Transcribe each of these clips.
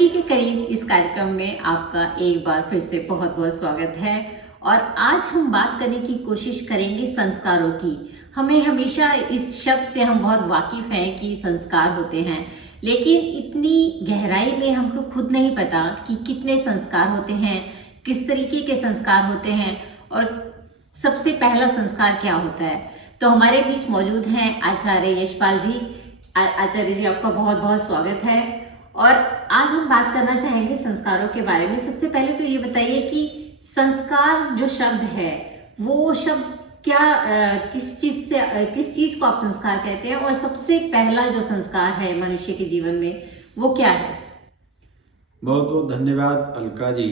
जिंदगी के करीब इस कार्यक्रम में आपका एक बार फिर से बहुत बहुत स्वागत है। और आज हम बात करने की कोशिश करेंगे संस्कारों की। हमें हमेशा इस शब्द से हम बहुत वाकिफ हैं कि संस्कार होते हैं, लेकिन इतनी गहराई में हमको खुद नहीं पता कि कितने संस्कार होते हैं, किस तरीके के संस्कार होते हैं और सबसे पहला संस्कार क्या होता है। तो हमारे बीच मौजूद हैं आचार्य यशपाल जी। आचार्य जी, आपका बहुत बहुत स्वागत है। और आज हम बात करना चाहेंगे संस्कारों के बारे में। सबसे पहले तो ये बताइए कि संस्कार जो शब्द है वो शब्द क्या किस चीज को आप संस्कार कहते हैं, और सबसे पहला जो संस्कार है मनुष्य के जीवन में वो क्या है? बहुत बहुत धन्यवाद अलका जी।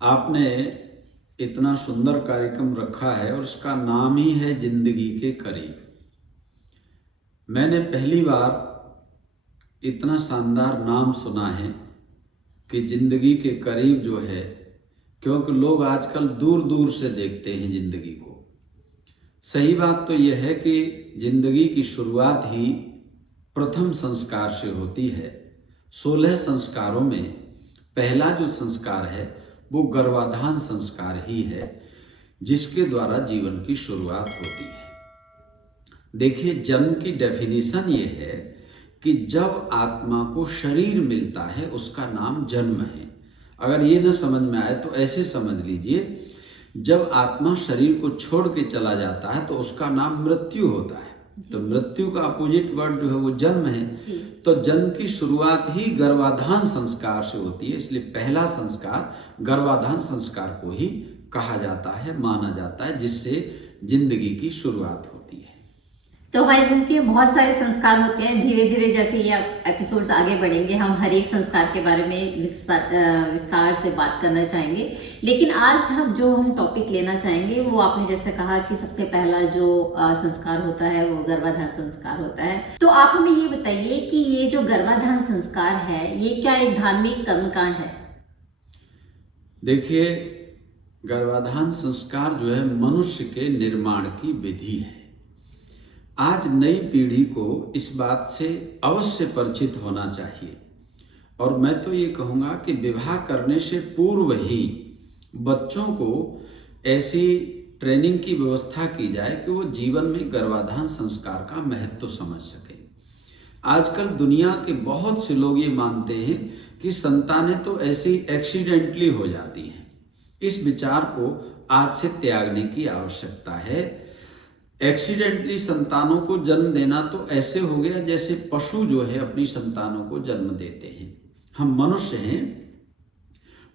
आपने इतना सुंदर कार्यक्रम रखा है और उसका नाम ही है जिंदगी के करीब। मैंने पहली बार इतना शानदार नाम सुना है कि जिंदगी के करीब जो है, क्योंकि लोग आजकल दूर दूर से देखते हैं जिंदगी को। सही बात तो यह है कि जिंदगी की शुरुआत ही प्रथम संस्कार से होती है। 16 संस्कारों में पहला जो संस्कार है वो गर्भाधान संस्कार ही है, जिसके द्वारा जीवन की शुरुआत होती है। देखिए, जन्म की डेफिनेशन ये है कि जब आत्मा को शरीर मिलता है उसका नाम जन्म है। अगर ये न समझ में आए तो ऐसे समझ लीजिए, जब आत्मा शरीर को छोड़ के चला जाता है तो उसका नाम मृत्यु होता है। तो मृत्यु का अपोजिट वर्ड जो है वो जन्म है। तो जन्म की शुरुआत ही गर्भाधान संस्कार से होती है, इसलिए पहला संस्कार गर्भाधान संस्कार को ही कहा जाता है, माना जाता है, जिससे जिंदगी की शुरुआत होती है। तो हमारी जिंदगी में बहुत सारे संस्कार होते हैं। धीरे धीरे जैसे ये एपिसोड्स आगे बढ़ेंगे, हम हर एक संस्कार के बारे में विस्तार से बात करना चाहेंगे। लेकिन आज हम टॉपिक लेना चाहेंगे वो आपने जैसे कहा कि सबसे पहला जो संस्कार होता है वो गर्भाधान संस्कार होता है। तो आप हमें ये बताइए कि ये जो गर्भाधान संस्कार है ये क्या एक धार्मिक कर्मकांड है? देखिए, गर्भाधान संस्कार जो है मनुष्य के निर्माण की विधि है। आज नई पीढ़ी को इस बात से अवश्य परिचित होना चाहिए। और मैं तो ये कहूँगा कि विवाह करने से पूर्व ही बच्चों को ऐसी ट्रेनिंग की व्यवस्था की जाए कि वो जीवन में गर्भाधान संस्कार का महत्व समझ सकें। आजकल दुनिया के बहुत से लोग ये मानते हैं कि संतानें तो ऐसे ही एक्सीडेंटली हो जाती हैं। इस विचार को आज से त्यागने की आवश्यकता है। एक्सीडेंटली संतानों को जन्म देना तो ऐसे हो गया जैसे पशु जो है अपनी संतानों को जन्म देते हैं। हम मनुष्य हैं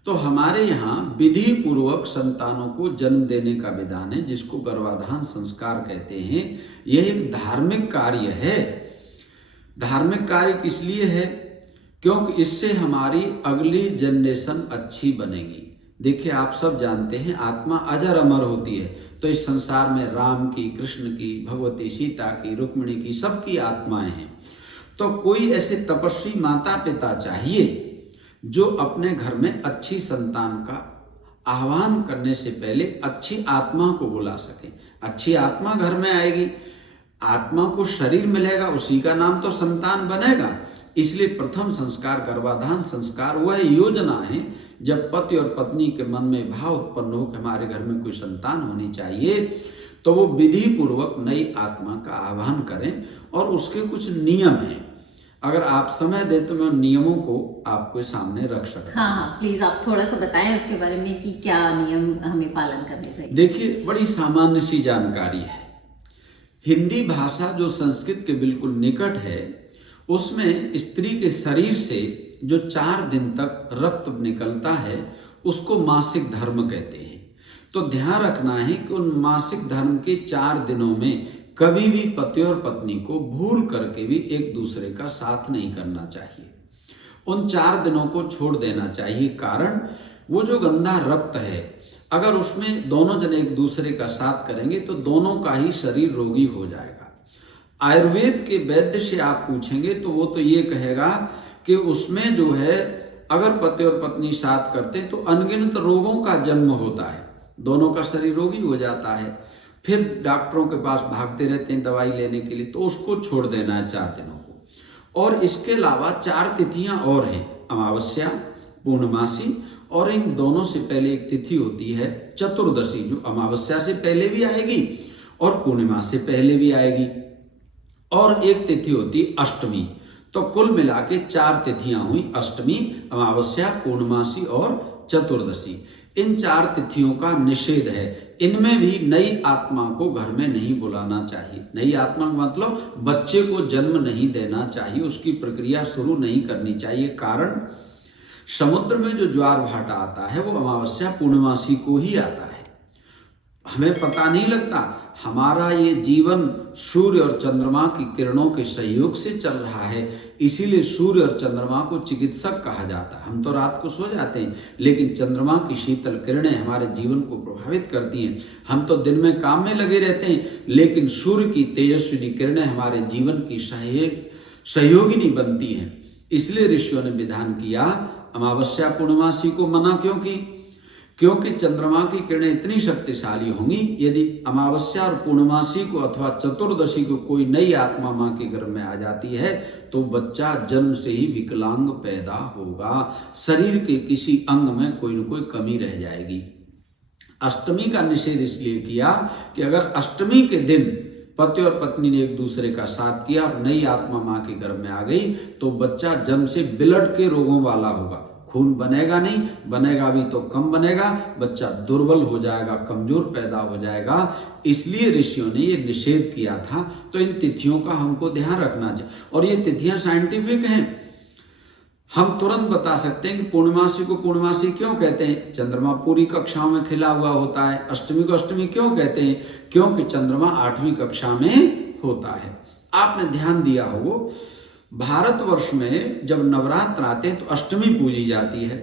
तो हमारे यहाँ विधि पूर्वक संतानों को जन्म देने का विधान है, जिसको गर्भाधान संस्कार कहते हैं। यह एक धार्मिक कार्य है। धार्मिक कार्य किस लिए है? क्योंकि इससे हमारी अगली जनरेशन अच्छी बनेगी। देखिए, आप सब जानते हैं आत्मा अजर अमर होती है। तो इस संसार में राम की, कृष्ण की, भगवती सीता की, रुक्मिणी की, सबकी आत्माएं हैं। तो कोई ऐसे तपस्वी माता पिता चाहिए जो अपने घर में अच्छी संतान का आह्वान करने से पहले अच्छी आत्मा को बुला सके। अच्छी आत्मा घर में आएगी, आत्मा को शरीर मिलेगा, उसी का नाम तो संतान बनेगा। इसलिए प्रथम संस्कार गर्भाधान संस्कार वह योजना है जब पति और पत्नी के मन में भाव उत्पन्न हो कि हमारे घर में कोई संतान होनी चाहिए, तो वो विधि पूर्वक नई आत्मा का आह्वान करें। और उसके कुछ नियम हैं। अगर आप समय दें तो मैं उन नियमों को आपके सामने रख सकता हूँ। हाँ, प्लीज आप थोड़ा सा बताएं उसके बारे में कि क्या नियम हमें पालन करने चाहिए। देखिए, बड़ी सामान्य सी जानकारी है। हिंदी भाषा जो संस्कृत के बिल्कुल निकट है, उसमें स्त्री के शरीर से जो 4 दिन तक रक्त निकलता है उसको मासिक धर्म कहते हैं। तो ध्यान रखना है कि उन मासिक धर्म के 4 दिनों में कभी भी पति और पत्नी को भूल करके भी एक दूसरे का साथ नहीं करना चाहिए। उन 4 दिनों को छोड़ देना चाहिए। कारण वो जो गंदा रक्त है, अगर उसमें दोनों जने एक दूसरे का साथ करेंगे तो दोनों का ही शरीर रोगी हो जाएगा। आयुर्वेद के वैद्य से आप पूछेंगे तो वो तो ये कहेगा कि उसमें जो है अगर पति और पत्नी साथ करते तो अनगिनत रोगों का जन्म होता है, दोनों का शरीर रोगी हो जाता है। फिर डॉक्टरों के पास भागते रहते हैं दवाई लेने के लिए, तो उसको छोड़ देना है 4 दिनों को। और इसके अलावा 4 तिथियां और हैं अमावस्या, पूर्णमासी, और इन दोनों से पहले एक तिथि होती है चतुर्दशी, जो अमावस्या से पहले भी आएगी और पूर्णिमा से पहले भी आएगी, और एक तिथि होती अष्टमी। तो कुल मिला के 4 तिथियां हुई, अष्टमी, अमावस्या, पूर्णमासी और चतुर्दशी। इन 4 तिथियों का निषेध है। इनमें भी नई आत्मा को घर में नहीं बुलाना चाहिए। नई आत्मा का मतलब बच्चे को जन्म नहीं देना चाहिए, उसकी प्रक्रिया शुरू नहीं करनी चाहिए। कारण समुद्र में जो ज्वार भाटा आता है वो अमावस्या पूर्णमासी को ही आता है। हमें पता नहीं लगता, हमारा ये जीवन सूर्य और चंद्रमा की किरणों के सहयोग से चल रहा है। इसीलिए सूर्य और चंद्रमा को चिकित्सक कहा जाता है। हम तो रात को सो जाते हैं, लेकिन चंद्रमा की शीतल किरणें हमारे जीवन को प्रभावित करती हैं। हम तो दिन में काम में लगे रहते हैं, लेकिन सूर्य की तेजस्विनी किरणें हमारे जीवन की सहयोगिनी बनती हैं। इसलिए ऋषियों ने विधान किया, अमावस्या पूर्णमासी को मना क्यों की? क्योंकि चंद्रमा की किरणें इतनी शक्तिशाली होंगी, यदि अमावस्या और पूर्णमासी को अथवा चतुर्दशी को कोई नई आत्मा मां के गर्भ में आ जाती है तो बच्चा जन्म से ही विकलांग पैदा होगा। शरीर के किसी अंग में कोई न कोई कमी रह जाएगी। अष्टमी का निषेध इसलिए किया कि अगर अष्टमी के दिन पति और पत्नी ने एक दूसरे का साथ किया और नई आत्मा मां के गर्भ में आ गई तो बच्चा जन्म से ब्लड के रोगों वाला होगा। खून बनेगा नहीं, बनेगा भी तो कम बनेगा, बच्चा दुर्बल हो जाएगा, कमजोर पैदा हो जाएगा। इसलिए ऋषियों ने ये निषेध किया था। तो इन तिथियों का हमको ध्यान रखना चाहिए। और ये तिथियां साइंटिफिक हैं, हम तुरंत बता सकते हैं कि पूर्णमासी को पूर्णमासी क्यों कहते हैं, चंद्रमा पूरी कक्षाओं में खिला हुआ होता है। अष्टमी को अष्टमी क्यों कहते हैं, क्योंकि चंद्रमा 8वीं कक्षा में होता है। आपने ध्यान दिया हो, भारतवर्ष में जब नवरात्र आते हैं तो अष्टमी पूजी जाती है।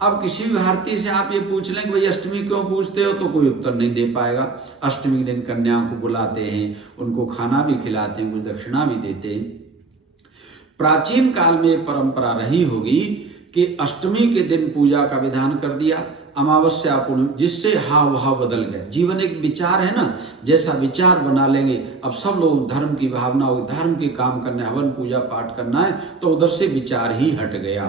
अब किसी भी भारतीय से आप ये पूछ लें कि भाई अष्टमी क्यों पूजते हो, तो कोई उत्तर नहीं दे पाएगा। अष्टमी के दिन कन्याओं को बुलाते हैं, उनको खाना भी खिलाते हैं, कुछ दक्षिणा भी देते हैं। प्राचीन काल में ये परंपरा रही होगी कि अष्टमी के दिन पूजा का विधान कर दिया, अमावस्या पूर्णिमा, जिससे हाव भाव बदल गया। जीवन एक विचार है ना, जैसा विचार बना लेंगे। अब सब लोग धर्म की भावना होगी, धर्म के काम करने, हवन पूजा पाठ करना है, तो उधर से विचार ही हट गया।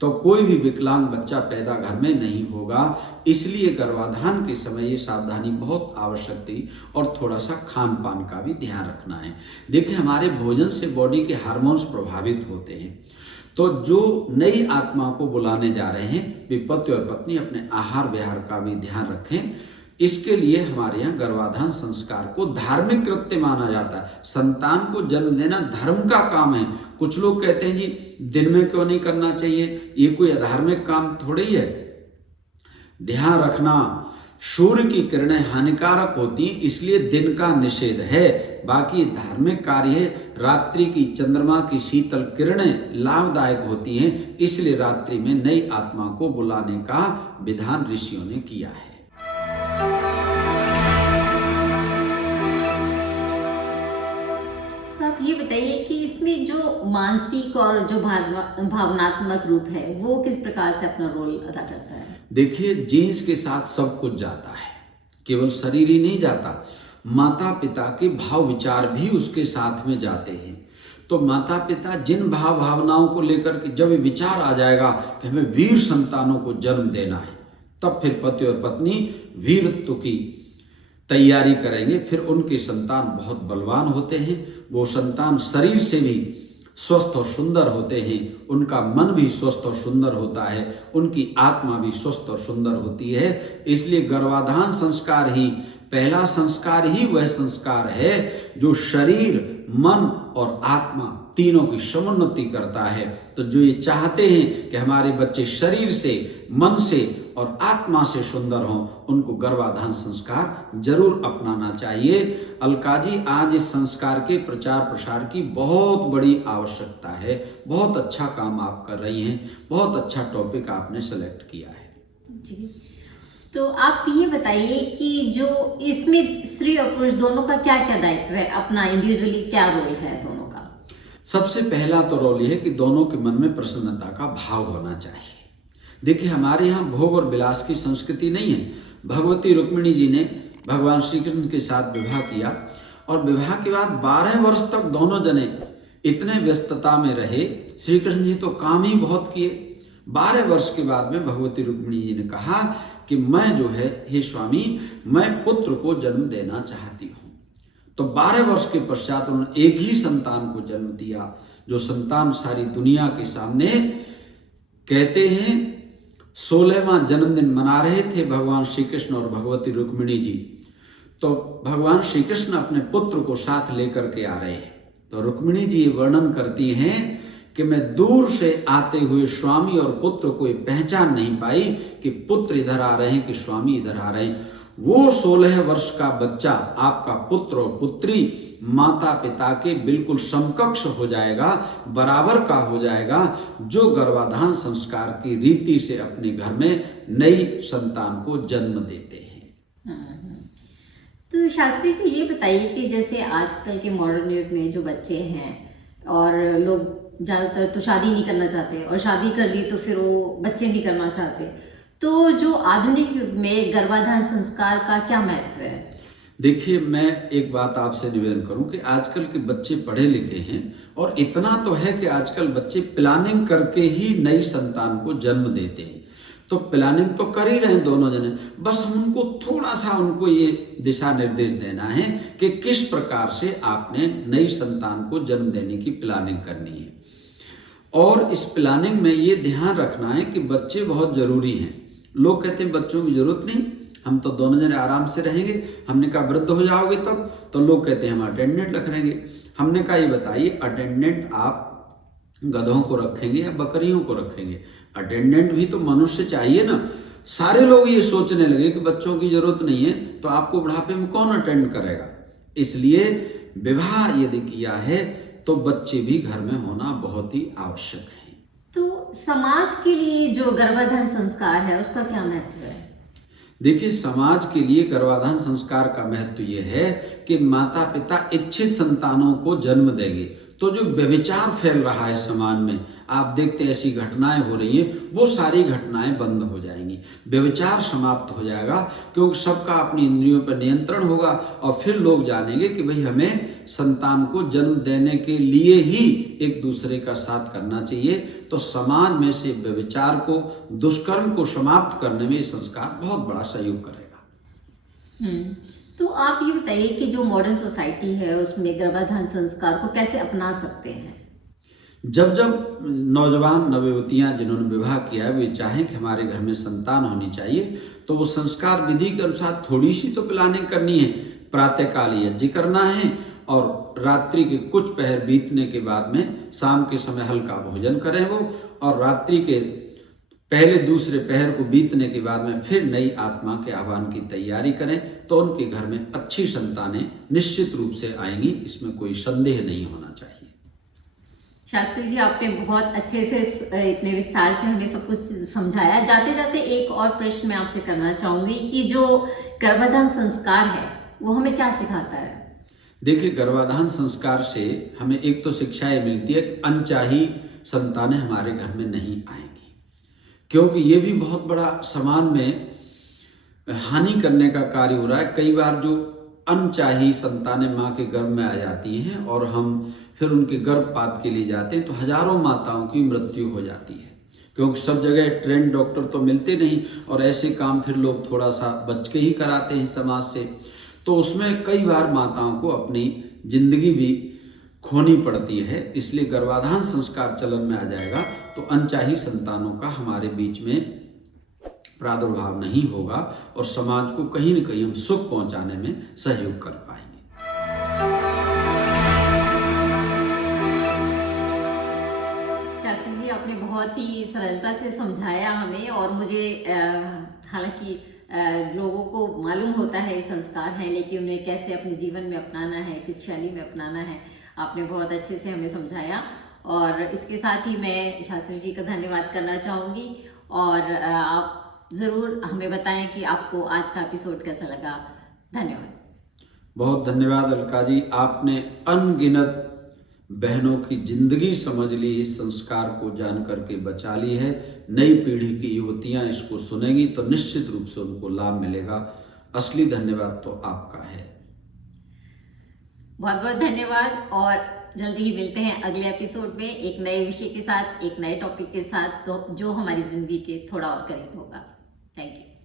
तो कोई भी विकलांग बच्चा पैदा घर में नहीं होगा। इसलिए गर्भाधान के समय ये सावधानी बहुत आवश्यक थी। और थोड़ा सा खान पान का भी ध्यान रखना है। देखिए, हमारे भोजन से बॉडी के हार्मोन्स प्रभावित होते हैं। तो जो नई आत्मा को बुलाने जा रहे हैं, वे पति और पत्नी अपने आहार विहार का भी ध्यान रखें। इसके लिए हमारे यहाँ गर्भाधान संस्कार को धार्मिक कृत्य माना जाता है। संतान को जन्म देना धर्म का काम है। कुछ लोग कहते हैं जी दिन में क्यों नहीं करना चाहिए, ये कोई अधार्मिक काम थोड़ी है। ध्यान रखना, सूर्य की किरणें हानिकारक होती हैं, इसलिए दिन का निषेध है। बाकी धार्मिक कार्य है। रात्रि की चंद्रमा की शीतल किरणें लाभदायक होती हैं, इसलिए रात्रि में नई आत्मा को बुलाने का विधान ऋषियों ने किया है। आप ये बताइए कि इसमें जो मानसिक और जो भावनात्मक रूप है वो किस प्रकार से अपना रोल अदा करता है? देखिए, जीन्स के साथ सब कुछ जाता है, केवल शरीर ही नहीं जाता, माता पिता के भाव विचार भी उसके साथ में जाते हैं। तो माता पिता जिन भाव भावनाओं को लेकर के जब विचार आ जाएगा कि हमें वीर संतानों को जन्म देना है, तब फिर पति और पत्नी वीरत्व की तैयारी करेंगे। फिर उनके संतान बहुत बलवान होते हैं। वो संतान शरीर से भी स्वस्थ और सुंदर होते हैं, उनका मन भी स्वस्थ और सुंदर होता है, उनकी आत्मा भी स्वस्थ और सुंदर होती है। इसलिए गर्भाधान संस्कार ही पहला संस्कार ही वह संस्कार है जो शरीर, मन और आत्मा तीनों की समुन्नति करता है। तो जो ये चाहते हैं कि हमारे बच्चे शरीर से, मन से और आत्मा से सुंदर हों, उनको गर्भाधान संस्कार जरूर अपनाना चाहिए। अलका जी, आज इस संस्कार के प्रचार प्रसार की बहुत बड़ी आवश्यकता है। बहुत अच्छा काम आप कर रही हैं, बहुत अच्छा टॉपिक आपने सेलेक्ट किया है जी। तो आप ये बताइए कि जो इसमें स्त्री और पुरुष दोनों का क्या क्या दायित्व है, अपना इंडिविजुअली क्या रोल है दोनों का? सबसे पहला तो रोल ये है कि दोनों के मन में प्रसन्नता का भाव होना चाहिए। देखिए, हमारे यहाँ भोग और विलास की संस्कृति नहीं है। भगवती रुक्मिणी जी ने भगवान श्री कृष्ण के साथ विवाह किया और विवाह के बाद 12 वर्ष तक दोनों जने इतने व्यस्तता में रहे। श्री कृष्ण जी तो काम ही बहुत किए 12 वर्ष के बाद में भगवती रुक्मिणी जी ने कहा कि मैं जो है, हे स्वामी, मैं पुत्र को जन्म देना चाहती हूँ। तो 12 वर्ष के पश्चात उन्होंने एक ही संतान को जन्म दिया, जो संतान सारी दुनिया के सामने, कहते हैं 16वां जन्मदिन मना रहे थे भगवान श्री कृष्ण और भगवती रुक्मिणी जी। तो भगवान श्री कृष्ण अपने पुत्र को साथ लेकर के आ रहे हैं। तो रुक्मिणी जी ये वर्णन करती हैं कि मैं दूर से आते हुए स्वामी और पुत्र को पहचान नहीं पाई कि पुत्र इधर आ रहे हैं कि स्वामी इधर आ रहे हैं। वो 16 वर्ष का बच्चा, आपका पुत्र और पुत्री, माता पिता के बिल्कुल समकक्ष हो जाएगा, बराबर का हो जाएगा, जो गर्भाधान संस्कार की रीति से अपने घर में नई संतान को जन्म देते हैं। तो शास्त्री जी ये बताइए कि जैसे आजकल के मॉडर्न युग में जो बच्चे हैं और लोग ज़्यादातर तो शादी नहीं करना चाहते, और शादी कर ली तो फिर वो बच्चे नहीं करना चाहते, तो जो आधुनिक युग में गर्भाधान संस्कार का क्या महत्व है? देखिए, मैं एक बात आपसे निवेदन करूं कि आजकल के बच्चे पढ़े लिखे हैं, और इतना तो है कि आजकल बच्चे प्लानिंग करके ही नई संतान को जन्म देते हैं। तो प्लानिंग तो कर ही रहे हैं दोनों जने, बस हम उनको थोड़ा सा उनको ये दिशा निर्देश देना है कि किस प्रकार से आपने नई संतान को जन्म देने की प्लानिंग करनी है। और इस प्लानिंग में ये ध्यान रखना है कि बच्चे बहुत जरूरी हैं। लोग कहते हैं बच्चों की जरूरत नहीं, हम तो दोनों जने आराम से रहेंगे। हमने कहा वृद्ध हो जाओगे तब, तो लोग कहते हैं हम अटेंडेंट रख रहेंगे। हमने कहा ये बताइए, अटेंडेंट आप गधों को रखेंगे या बकरियों को रखेंगे? अटेंडेंट भी तो मनुष्य चाहिए ना। सारे लोग ये सोचने लगे कि बच्चों की जरूरत नहीं है, तो आपको बुढ़ापे में कौन अटेंड करेगा? इसलिए विवाह यदि किया है तो बच्चे भी घर में होना बहुत ही आवश्यक है। तो समाज के लिए जो गर्भाधान संस्कार है उसका क्या महत्व है? देखिए, समाज के लिए गर्भाधान संस्कार का महत्व यह है कि माता पिता इच्छित संतानों को जन्म देंगे तो जो व्यभिचार फैल रहा है समाज में, आप देखते हैं ऐसी घटनाएं हो रही हैं, वो सारी घटनाएं बंद हो जाएंगी, व्यभिचार समाप्त हो जाएगा, क्योंकि सबका अपनी इंद्रियों पर नियंत्रण होगा। और फिर लोग जानेंगे कि भाई हमें संतान को जन्म देने के लिए ही एक दूसरे का साथ करना चाहिए। तो समाज में से व्यभिचार को, दुष्कर्म को समाप्त करने में ये संस्कार बहुत बड़ा सहयोग करेगा। तो आप ये बताइए कि जो मॉडर्न सोसाइटी है उसमें गर्भाधान संस्कार को कैसे अपना सकते हैं? जब जब नौजवान नवयुवतियां जिन्होंने विवाह किया है वे चाहें कि हमारे घर में संतान होनी चाहिए, तो वो संस्कार विधि के अनुसार थोड़ी सी तो प्लानिंग करनी है। प्रातःकाल यज्ञ करना है और रात्रि के कुछ पहर बीतने के बाद में शाम के समय हल्का भोजन करें वो, और रात्रि के पहले दूसरे पहर को बीतने के बाद में फिर नई आत्मा के आह्वान की तैयारी करें, तो उनके घर में अच्छी संतानें निश्चित रूप से आएंगी, इसमें कोई संदेह नहीं होना चाहिए। शास्त्री जी, आपने बहुत अच्छे से इतने विस्तार से हमें सब कुछ समझाया। जाते जाते एक और प्रश्न मैं आपसे करना चाहूंगी कि जो गर्भाधान संस्कार है वो हमें क्या सिखाता है? देखिए, गर्भाधान संस्कार से हमें एक तो शिक्षा ये मिलती है कि अनचाही संतानें हमारे घर में नहीं आएंगी, क्योंकि ये भी बहुत बड़ा समाज में हानि करने का कार्य हो रहा है। कई बार जो अनचाही संतानें माँ के गर्भ में आ जाती हैं और हम फिर उनके गर्भपात के लिए जाते हैं, तो हजारों माताओं की मृत्यु हो जाती है, क्योंकि सब जगह ट्रेंड डॉक्टर तो मिलते नहीं, और ऐसे काम फिर लोग थोड़ा सा बच के ही कराते हैं समाज से। तो उसमें कई बार माताओं को अपनी जिंदगी भी खोनी पड़ती है। इसलिए गर्भाधान संस्कार चलन में आ जाएगा तो अनचाही संतानों का हमारे बीच में प्रादुर्भाव नहीं होगा, और समाज को कहीं न कहीं हम सुख पहुंचाने में सहयोग कर पाएंगे। शास्त्री जी, आपने बहुत ही सरलता से समझाया हमें, और मुझे हालांकि लोगों को मालूम होता है ये संस्कार है, लेकिन उन्हें कैसे अपने जीवन में अपनाना है, किस शैली में अपनाना है, आपने बहुत अच्छे से हमें समझाया। और इसके साथ ही मैं शास्त्री जी का धन्यवाद करना चाहूँगी, और आप ज़रूर हमें बताएं कि आपको आज का एपिसोड कैसा लगा। धन्यवाद। बहुत धन्यवाद अलका जी, आपने अनगिनत बहनों की जिंदगी समझ ली, इस संस्कार को जान करके बचा ली है। नई पीढ़ी की युवतियां इसको सुनेंगी तो निश्चित रूप से उनको लाभ मिलेगा। असली धन्यवाद तो आपका है। बहुत बहुत धन्यवाद। और जल्दी ही मिलते हैं अगले एपिसोड में एक नए विषय के साथ, एक नए टॉपिक के साथ, तो जो हमारी जिंदगी के थोड़ा और करीब होगा। Thank you.